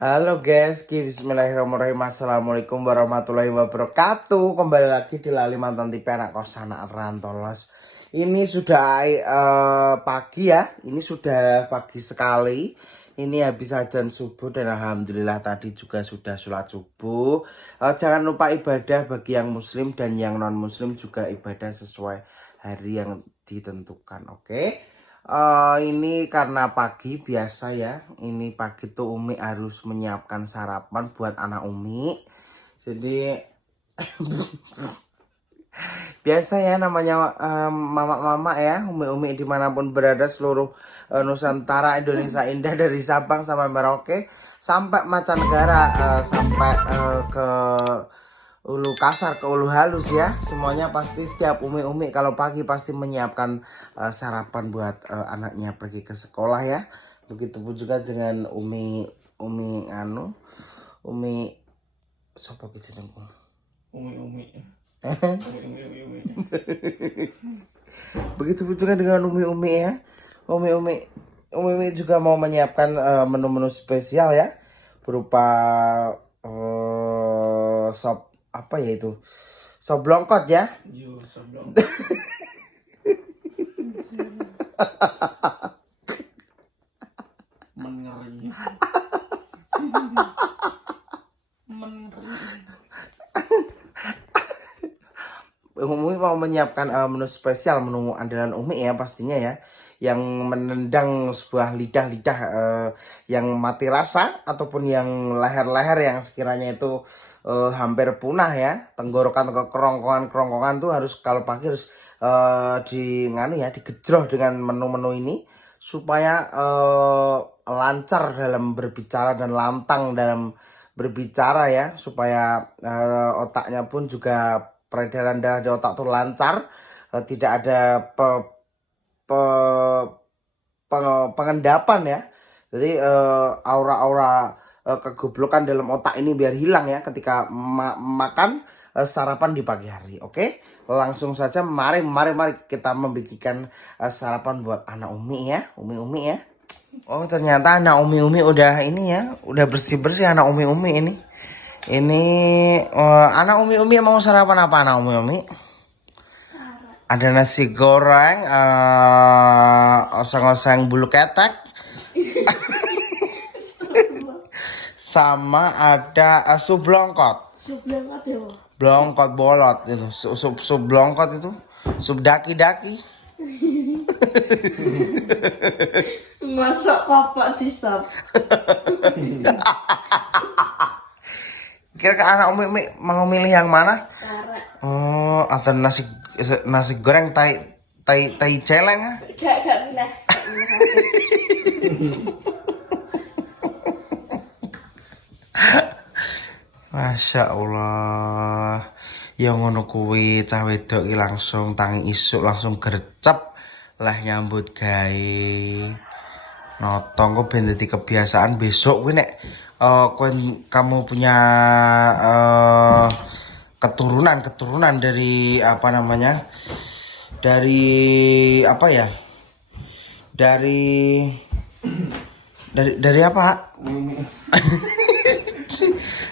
Halo guys, Bismillahirrahmanirrahim. Assalamualaikum warahmatullahi wabarakatuh. Kembali lagi di Lali Mantan TV Anak Kosan Anak Rantolas. Ini sudah pagi ya. Ini sudah pagi sekali. Ini habis adzan subuh dan alhamdulillah tadi juga sudah sholat subuh. Jangan lupa ibadah bagi yang muslim dan yang non muslim juga ibadah sesuai hari yang ditentukan. Oke. Ini karena pagi biasa ya. Ini pagi tuh Umi harus menyiapkan sarapan buat anak Umi. Jadi biasa ya namanya mama-mama ya, Umi-umi dimanapun berada seluruh Nusantara, Indonesia indah dari Sabang sampai Merauke sampai Mancanegara, sampai ke Ulu Kasar ke Ulu Halus ya. Semuanya pasti setiap umi-umi kalau pagi pasti menyiapkan sarapan buat anaknya pergi ke sekolah ya. Begitupun juga dengan umi sapa ki jenengku? Umi. Begitupun juga dengan umi-umi ya. Umi-umi juga mau menyiapkan menu-menu spesial ya. Berupa sop apa ya itu? Sop blongkot ya. Yo, sebelum. Mengeri. Umi mau menyiapkan menu spesial, menu andalan Umi ya pastinya ya, yang menendang sebuah lidah-lidah yang mati rasa ataupun yang leher-leher yang sekiranya itu hampir punah ya. Tenggorokan ke kerongkongan tuh harus kalau pagi harus digejrot dengan menu-menu ini supaya lancar dalam berbicara dan lantang dalam berbicara ya, supaya otaknya pun juga peredaran darah di otak tuh lancar, tidak ada pengendapan ya. Jadi aura-aura kegoblokan dalam otak ini biar hilang ya ketika makan sarapan di pagi hari. Oke, langsung saja mari kita membikinkan sarapan buat anak Umi ya, Umi ya. Oh ternyata anak Umi udah ini ya, udah bersih anak Umi ini. Ini anak Umi mau sarapan apa anak Umi? Ada nasi goreng, oseng-oseng bulu ketek, sama ada sup blongkot. Sup blongkot ya, Pak? Blongkot bolot itu, sup blongkot itu, sup daki-daki. Masak papa disap. Kira-kira anak Umi mau milih yang mana? Karek. Oh, atau nasi goreng tai celeng ah? Gak milih. Masya Allah. Ya ngono kuwi cah wedok iki langsung tangi isuk langsung gercep lah nyambut gawe. Notong kok ben dadi kebiasaan besok kuwi nek kamu punya keturunan dari apa namanya? Dari apa ya? Dari apa?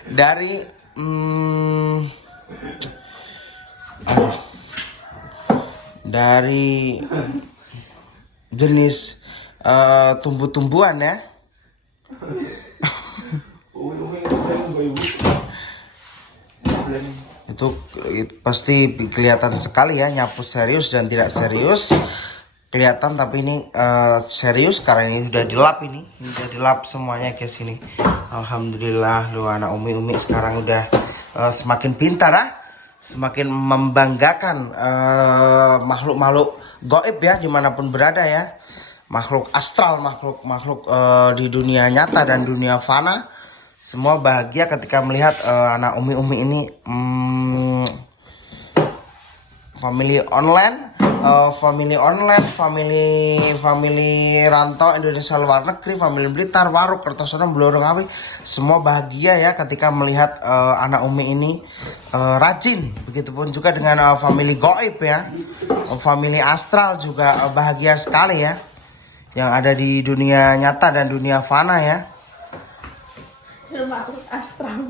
Dari dari jenis tumbuh-tumbuhan ya. Itu pasti kelihatan sekali ya, nyapu serius dan tidak serius kelihatan, tapi ini serius karena ini sudah dilap, ini sudah dilap semuanya guys ini. Alhamdulillah lu anak Umi sekarang udah semakin pintar ah, semakin membanggakan makhluk-makhluk gaib ya dimanapun berada ya, makhluk astral, makhluk di dunia nyata dan dunia fana. Semua bahagia ketika melihat anak Umi ini family rantau Indonesia luar negeri, family Blitar, Waruk, Kertosono, Blorong Awi, semua bahagia ya ketika melihat anak Umi ini rajin. Begitupun juga dengan family gaib ya, family astral juga bahagia sekali ya, yang ada di dunia nyata dan dunia fana ya. Makhluk astral.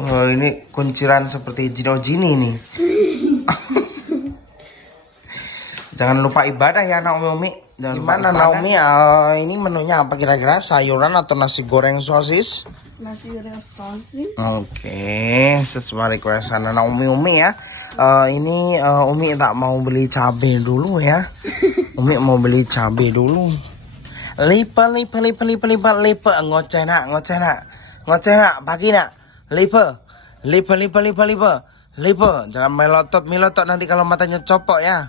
Oh, ini kunciran seperti jino-jini nih. Jangan lupa ibadah ya Naomi. Gimana Naomi? Ini menunya apa kira-kira? Sayuran atau nasi goreng sosis? Nasi goreng sosis. Oke, sesuai requestan Naomi ya. Ini Umi tak mau beli cabai dulu ya. Umi mau beli cabai dulu. Lipa, ngoceh nak, pagi nak. Lipa. Jangan melotot nanti kalau matanya copok ya.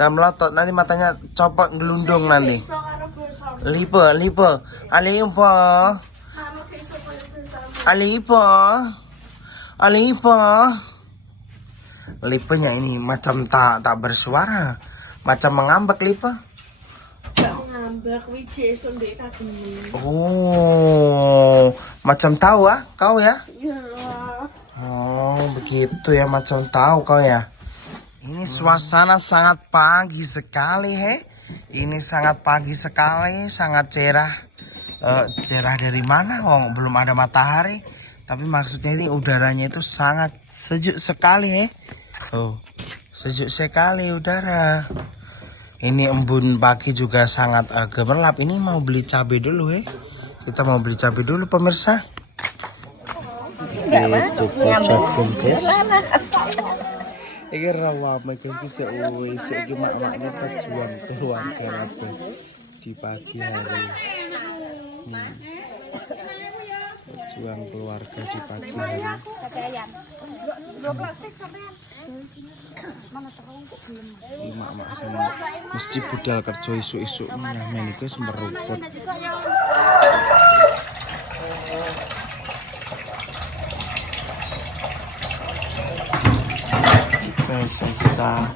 Jangan melotot nanti matanya copot gelundung nanti. Lipa. Alipa. Lipanya ini macam tak bersuara, macam mengambek Lipa. Gak ngambek, wiji sondek kaki. Oh, macam tahu kau ya? Ya. Oh, begitu ya, macam tahu kau ya. Ini suasana sangat pagi sekali, Ini sangat pagi sekali, sangat cerah. Cerah dari mana? Oh, belum ada matahari. Tapi maksudnya ini udaranya itu sangat sejuk sekali, Oh, sejuk sekali udara. Ini embun pagi juga sangat gemerlap. Ini mau beli cabai dulu, Kita mau beli cabai dulu pemirsa. Itu kocok guys. Iki rawa makin bisa iki mak-maknya pejuang keluarga lagi di pagi hari. Pejuang keluarga di pagi hari. Mak-mak sama mesti budal kerja isu-isu men iku semberuput. Sisa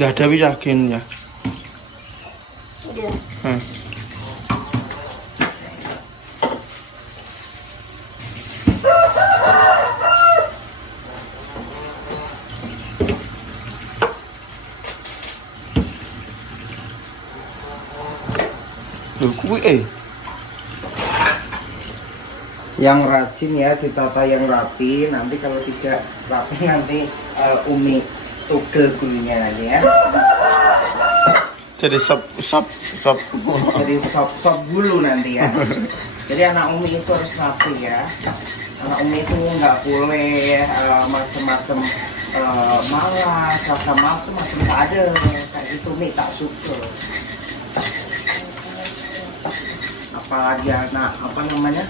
Nggak ada yakin ya. Iya. yang rajin ya, ditata yang rapi. Nanti kalau tidak rapi nanti Umi tugel gulunya nanti ya. Jadi sop. Jadi sop bulu nanti ya. Jadi anak Umi itu harus rapi ya. Anak Umi itu nggak boleh macem-macem malas, rasa malas tuh macam tak ada. Kayak itu Umi tak suka. Apalagi anak apa namanya?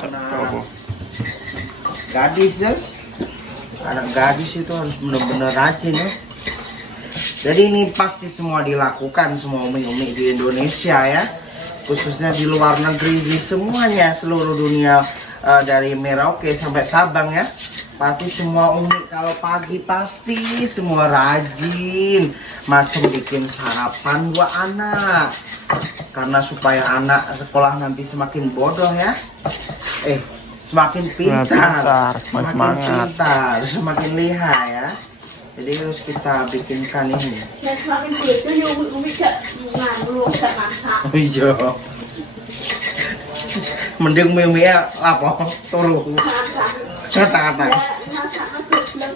Anak gadis ya. Anak gadis itu harus benar-benar rajin ya. Jadi ini pasti semua dilakukan semua umi-umi di Indonesia ya, khususnya di luar negeri, di semuanya seluruh dunia, dari Merauke sampai Sabang ya. Pasti semua umi kalau pagi pasti semua rajin, macam bikin sarapan buat anak, karena supaya anak sekolah nanti semakin bodoh ya. Semakin pintar, semakin pintar, semakin lihai ya. Jadi harus kita bikinkan ini. Dan semakin begitu ya umi gak nganglu, gak masak. Iya. Mending umi ya lapo turu. Masak. Kata-kata. Masaknya belum.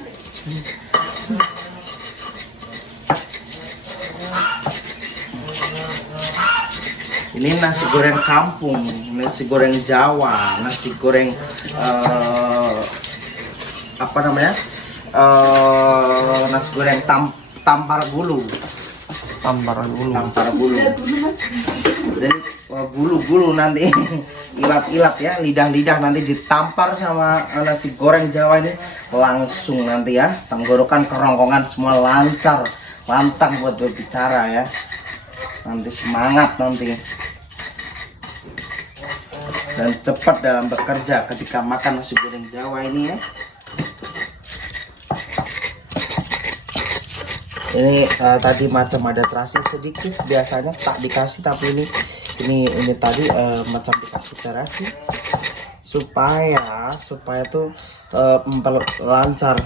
Ini nasi goreng kampung, nasi goreng Jawa, nasi goreng apa namanya? Nasi goreng tampar bulu. tampar dulu. Tampar bulu. Jadi bulu-bulu nanti ilat-ilat ya, lidah-lidah nanti ditampar sama nasi goreng Jawa ini langsung nanti ya, tenggorokan kerongkongan semua lancar, lantang buat berbicara ya. Nanti semangat nanti dan cepat dalam bekerja ketika makan nasi goreng Jawa ini ya. Ini tadi macam ada terasi sedikit, biasanya tak dikasih, tapi ini tadi macam dikasih terasi supaya tuh memperlancar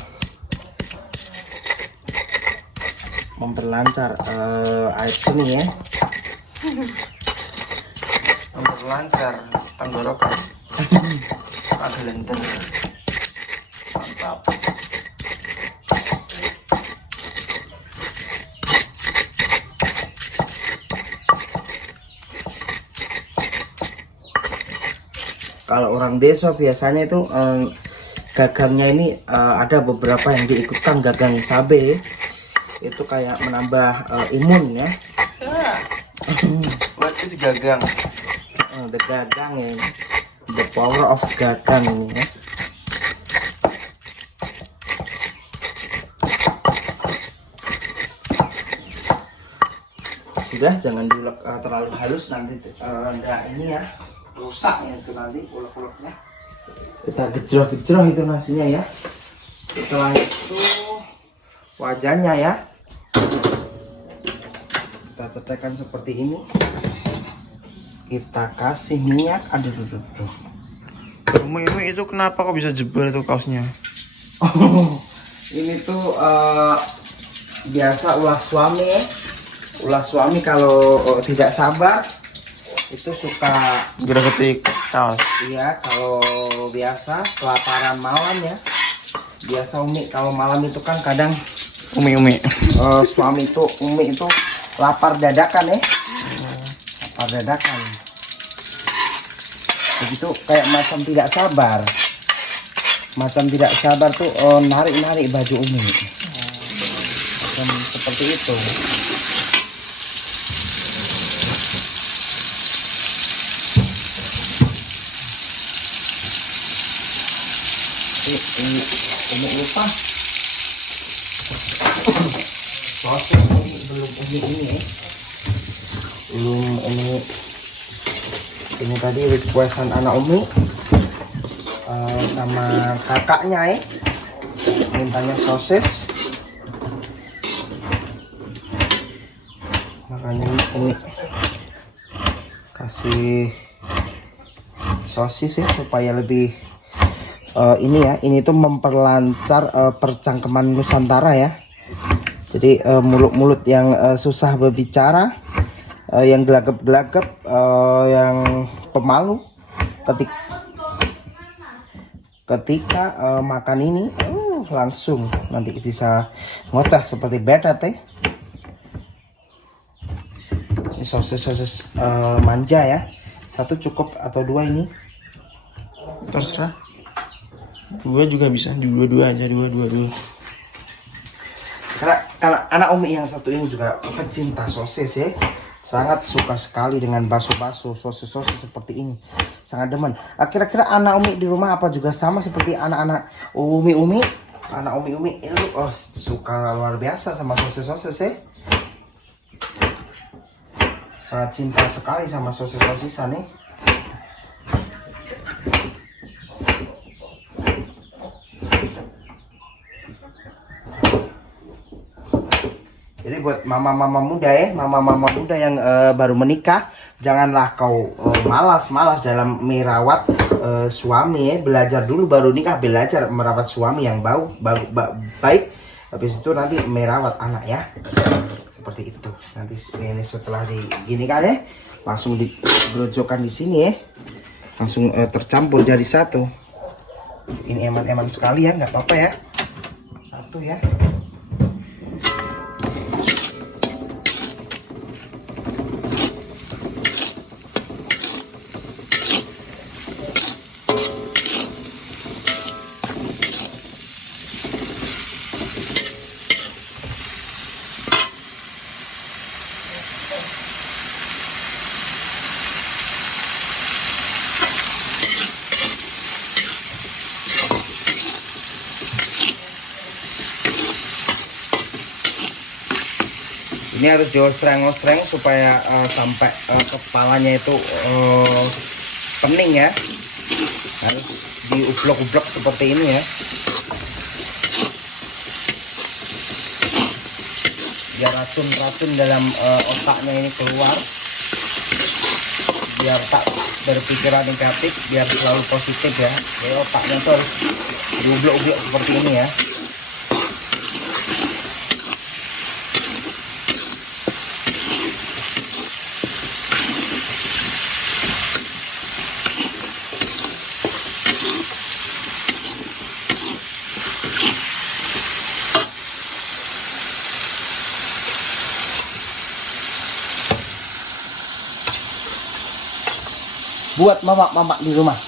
air seni ya, Memperlancar tenggorokan. Ada lenter. Mantap. Kalau orang desa biasanya itu gagangnya ini ada beberapa yang diikutkan gagang cabai, itu kayak menambah imun ya. What is gagang? The gagang ya, the power of gagang ini ya. Sudah, jangan diulek terlalu halus, nanti enggak ini ya, rusak ya itu nanti ulek-uleknya. Kita gejrot-gejrot itu nasinya ya. Setelah itu wajahnya ya, kita cetekan seperti ini. Kita kasih minyak. Aduh. Umi itu kenapa kok bisa jebol itu kaosnya? Ini tuh biasa ulah suami ya. Ulah suami kalau tidak sabar itu suka Gerak-gerik kaos. iya, kalau biasa kelaparan malam ya. Biasa Umi kalau malam itu kan kadang Umi. suami itu Umi itu lapar dadakan ya. Lapar dadakan. Begitu kayak macam tidak sabar. Macam tidak sabar tuh narik-narik baju Umi. Macam seperti itu. Umi lupa sosis belum Umi ini ya. Belum ini tadi requestan anak Umi sama kakaknya ya, mintanya sosis, makanya Umi kasih sosis ya supaya lebih ini ya, ini tuh memperlancar percangkeman Nusantara ya. Jadi mulut-mulut yang susah berbicara, yang gelagap-gelagap, yang pemalu, ketika makan ini langsung nanti bisa ngocah seperti beta teh. Ini sosis manja ya, satu cukup atau dua ini? Terserah. Dua juga bisa, dua aja. Karena anak Umi yang satu ini juga pecinta sosis ya, sangat suka sekali dengan bakso-bakso, sosis-sosis seperti ini, sangat demen. Kira-kira anak Umi di rumah apa juga sama seperti anak-anak Umi? Anak Umi itu suka luar biasa sama sosis-sosis ya, sangat cinta sekali sama sosis-sosisan nih. Jadi buat mama-mama muda ya, mama-mama muda yang baru menikah, janganlah kau malas dalam merawat suami ya. Belajar dulu baru nikah, belajar merawat suami yang baik. Habis itu nanti merawat anak ya. Seperti itu. Nanti ini setelah diginikan ya, langsung digerojokkan di sini ya. Langsung tercampur jadi satu. Ini eman-eman sekali ya, nggak apa-apa ya. Satu ya. Ini harus diosreng-osreng supaya sampai kepalanya itu pening ya. Harus diublek-ublek seperti ini ya. Biar racun-racun dalam otaknya ini keluar. Biar tak berpikiran negatif, biar selalu positif ya. Jadi otaknya itu harus diublek-ublek seperti ini ya. Buat mama-mama di rumah,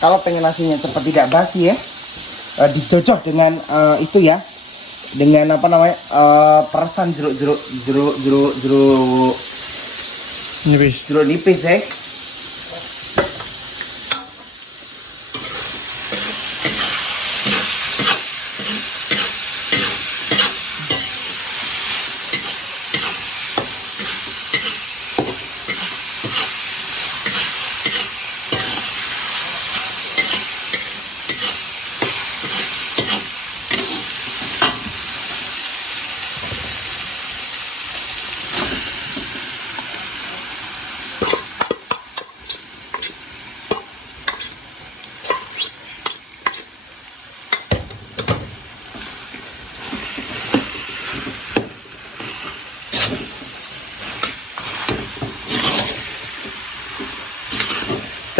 kalau pengen nasinya cepat tidak basi ya, dicocok dengan itu ya, dengan apa namanya, perasan jeruk nipis ya.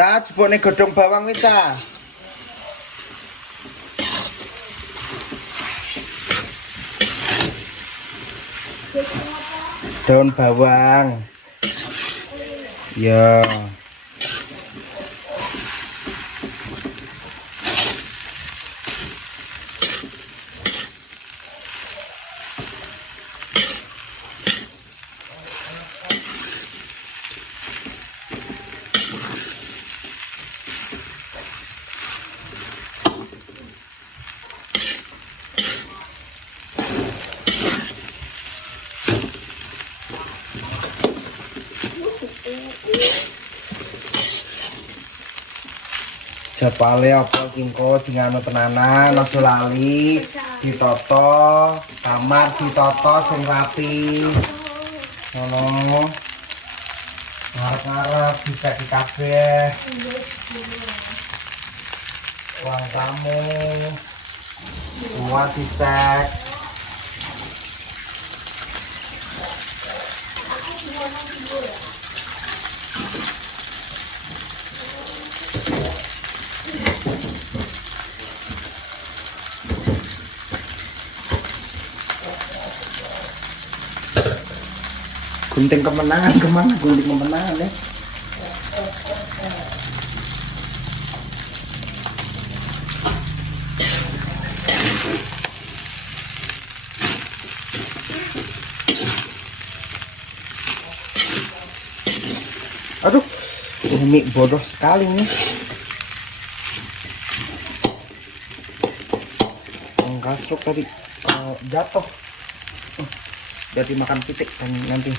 Ca, jebone godhong bawang wis, Ca. Daun bawang. Ya. Japale apa kingko dingano tenanan, aja lali, ditoto, kamar ditoto sing rapi. Ngono. Ngarep-ngarep bisa di kabeh. Ruang tamu. Semua dicek. Gunting kemenangan kemana? Gunting kemenangan ya. Aduh, ini bodoh sekali nih. Kasruk tadi jatuh. Jadi makan pitik kan nanti.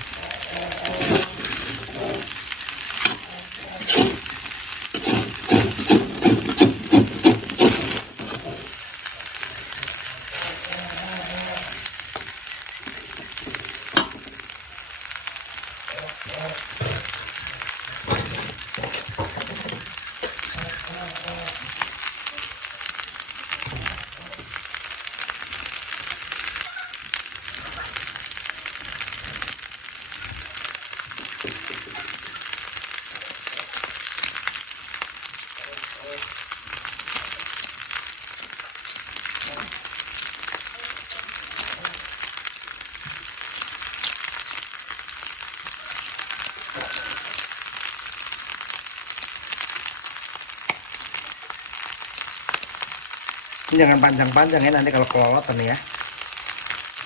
Ini jangan panjang-panjang ya, nanti kalau kelolotan ya.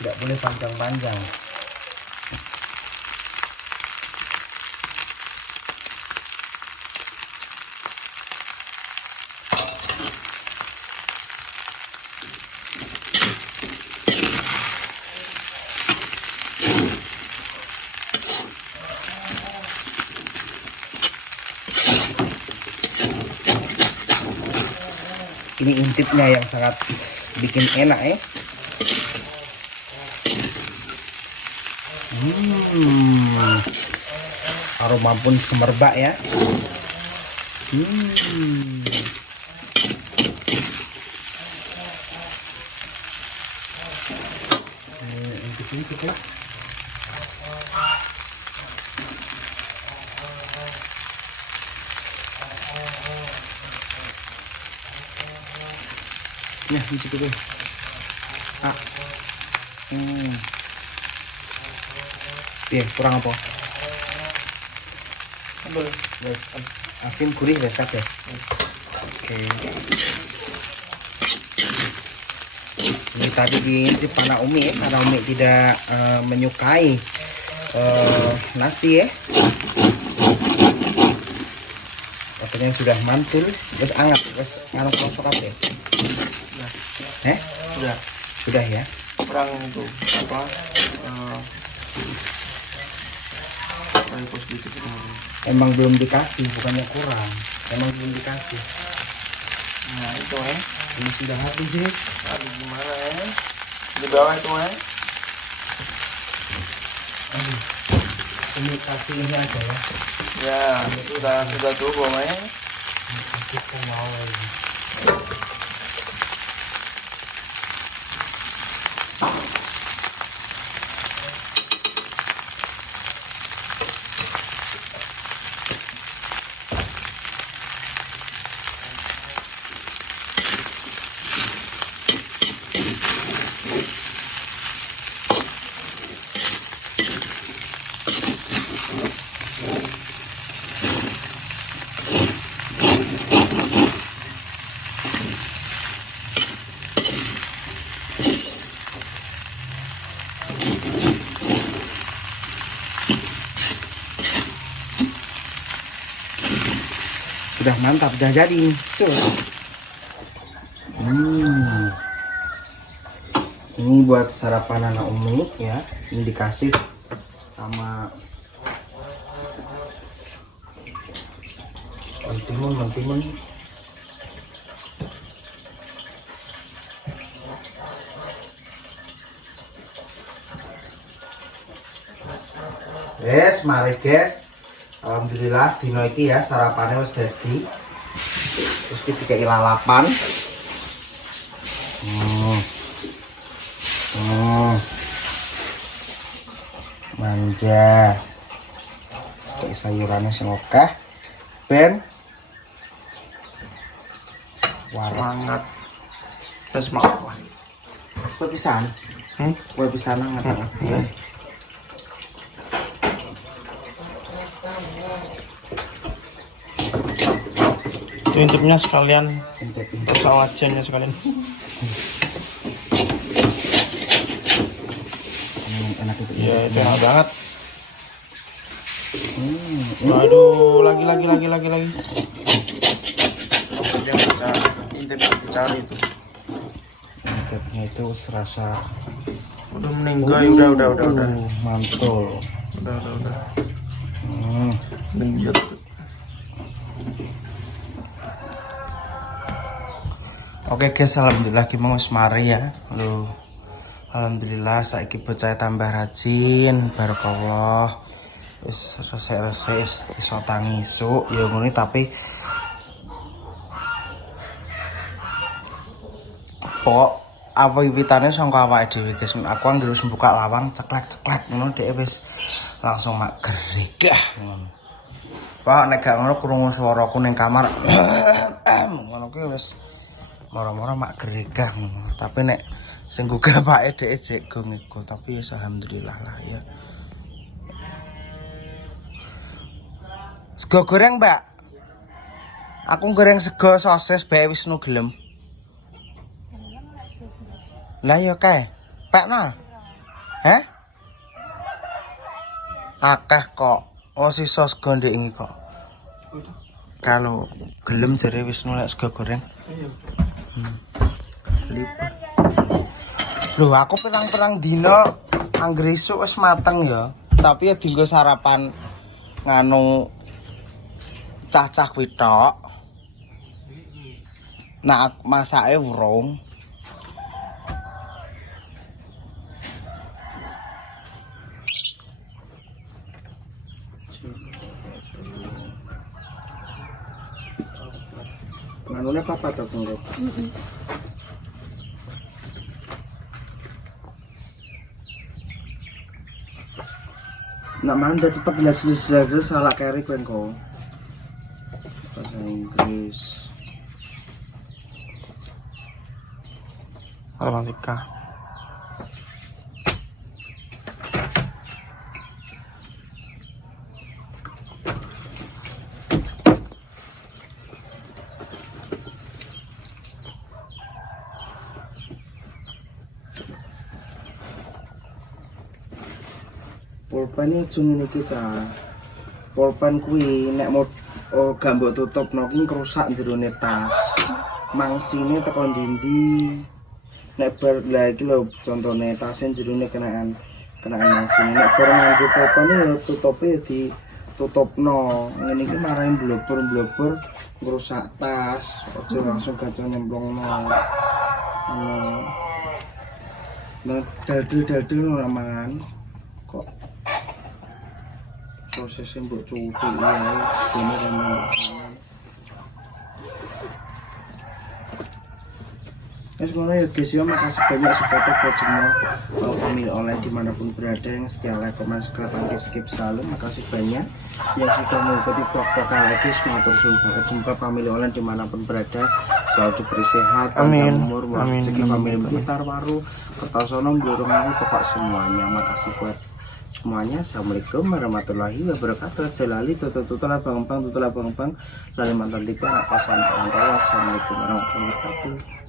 Tidak boleh panjang-panjang. Ini intipnya yang sangat bikin enak ya. Aroma pun semerbak ya. Intip ya. Ya, intip itu. Kurang apa? Asin gurih ya ya. Oke. Ini tadi diintip Pana Umi ya, karena Umi tidak menyukai nasi ya. Katanya sudah mantul, terus anget, terus nganu kosok apa ya? Sudah ya. Kurang itu apa? Sedikit. Emang belum dikasih, bukannya kurang. Emang belum dikasih. Nah itu ya. Ini sudah habis sih. Aduh gimana ya? Di bawah itu ya. Ini kasih ini aja ya. Ya, sudah cukup ya. Kasih ke bawah ini. Sudah mantap, sudah jadi. Tuh. Ini buat sarapan anak Umi ya. Ini dikasih sama mentimun. Guys, mari guys. Alhamdulillah dino iki ya sarapannya wis dadi. Terus dikai lalapan. Manja. Kayak sayurannya sing akeh. Ben Semangat. Terus mau apa? kue pisan. Kue pisan nggak? Itu intipnya sekalian, Intip. wajannya sekalian. Enak itu. Ya itu enak banget. Aduh, lagi. Intip pecah itu. Intipnya itu serasa Udah meninggal, udah. mantul. Udah. Genjot. Oke guys, alhamdulillah kita wis mari ya. Loh. Alhamdulillah saiki bocah tambah rajin, barakallah. Wis resik-resik iso tangi isuk ya ngene tapi pokok apa wiwitane sangka awake dhewe guys. Aku anggere wis buka lawang ceklek ngono dhek wis langsung mak geregah ngono. Pak nek gak ngono krungu swaraku ning kamar. Ngono kuwi wis moro-moro mak geregah ngono. Tapi nek sing gugah pake dhek jek go tapi ya alhamdulillah lah ya. Sego goreng, Mbak. Aku goreng sego sosis bae wis nu gelem. Lah ya kae. Pekno. Heh? Akeh kok. Oh sisa sego ndek iki kok. Kalau gelem jare wis nolak sego goreng. Loh, aku pirang-pirang dina anggere esuk wis mateng ya. Tapi ya dienggo sarapan nganu cah-cah kuwi tok. Nah, masake urung. Manune papa to, Bung. Nak manda cepet jelas salah keri kowe kok. Bahasa Inggris. Almatika. Pulpen iki ngene iki cah. Pulpen kuwi nek mau gak mbok tutupno ki ngrusak jerone tas. Mangsine teko ndi-ndi. Nek bar lha iki lho contone tase jerone kenaan mangsine. Nek bar nganggo pulpen ya tutupe ditutupno. Ngene iki marahi blobor-blobor ngrusak tas. Aja langsung kaca nyemplungno. Nah, dal-dal ora mangan. Kok prosesnya mbok cuci ya sebenarnya. Semuanya ya guys ya, makasih banyak support buat semua pemilik online dimanapun berada yang setia like, comment, subscribe, dan skip selalu. Makasih banyak yang sudah mengikuti vlog lagi. Sematur banget, semoga pemilik online dimanapun berada selalu diberi sehat, panjang umur, rezeki family Blitar Waru, Kertosono, Blurung aku pokok semuanya. Makasih buat semuanya. Assalamualaikum warahmatullahi wabarakatuh. Jalali tutul abang lali mantan tipe anak kosan kantor. Assalamualaikum warahmatullahi wabarakatuh.